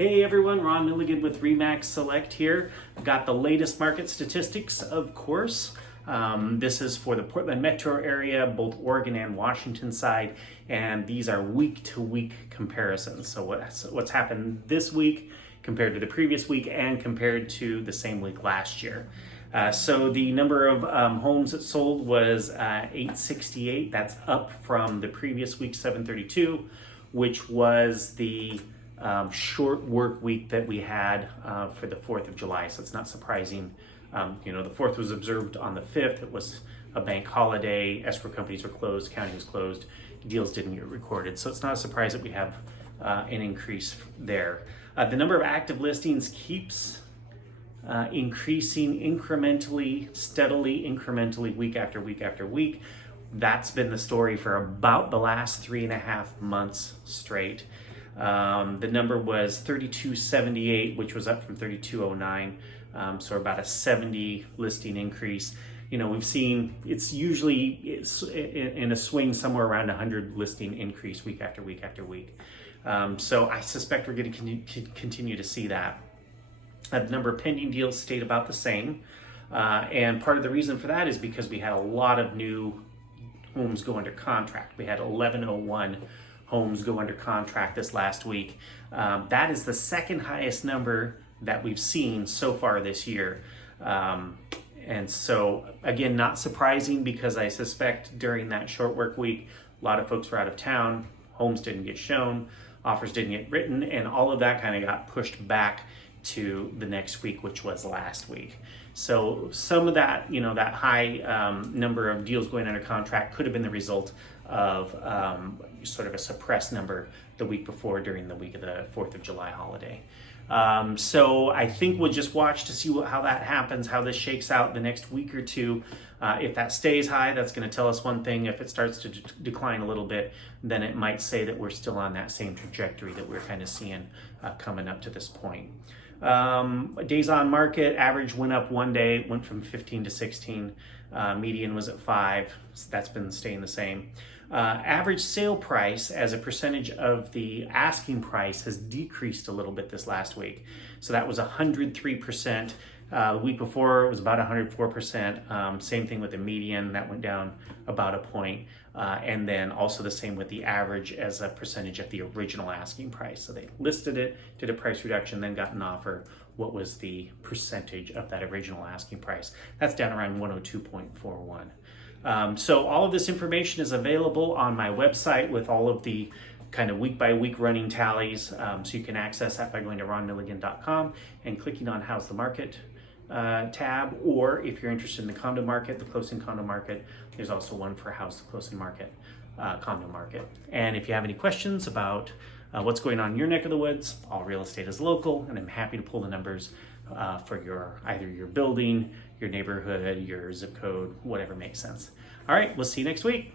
Hey everyone, Ron Milligan with RE/MAX Select here. I've got the latest market statistics, of course. This is for the Portland metro area, both Oregon and Washington side, and these are week-to-week comparisons. So what's happened this week compared to the previous week and compared to the same week last year. So the number of homes that sold was 868. That's up from the previous week, 732, which was the short work week that we had for the 4th of July. So it's not surprising. The 4th was observed on the 5th. It was a bank holiday. Escrow companies were closed. County was closed. Deals didn't get recorded. So it's not a surprise that we have an increase there. The number of active listings keeps increasing incrementally, steadily, incrementally, week after week after week. That's been the story for about the last 3.5 months straight. The number was 3278, which was up from 3209, so about a 70 listing increase. We've seen it's usually in a swing somewhere around 100 listing increase week after week after week. So I suspect we're going to continue to see that. The number of pending deals stayed about the same, and part of the reason for that is because we had a lot of new homes go under contract. We had 1101 homes go under contract this last week. That is the second highest number that we've seen so far this year. And so, again, not surprising because I suspect during that short work week, a lot of folks were out of town, homes didn't get shown, offers didn't get written, and all of that kind of got pushed back to the next week, which was last week. So some of that, that high number of deals going under contract could have been the result of sort of a suppressed number the week before during the week of the 4th of July holiday. So I think we'll just watch to see how that happens, how this shakes out the next week or two. If that stays high, that's going to tell us one thing. If it starts to decline a little bit, then it might say that we're still on that same trajectory that we're kind of seeing coming up to this point. Days on market, average went up one day, went from 15 to 16. Median was at 5. So that's been staying the same. Average sale price as a percentage of the asking price has decreased a little bit this last week. So that was 103%. The week before it was about 104%. Same thing with the median, that went down about a point. And then also the same with the average as a percentage of the original asking price. So they listed it, did a price reduction, then got an offer. What was the percentage of that original asking price? That's down around 102.41. So all of this information is available on my website with all of the kind of week by week running tallies. So you can access that by going to ronmilligan.com and clicking on How's the Market tab, or if you're interested in the condo market, the close-in condo market, there's also one for How's the Close-in Market condo market. And if you have any questions about what's going on in your neck of the woods, all real estate is local, and I'm happy to pull the numbers for either your building, your neighborhood, your zip code, whatever makes sense. All right, we'll see you next week.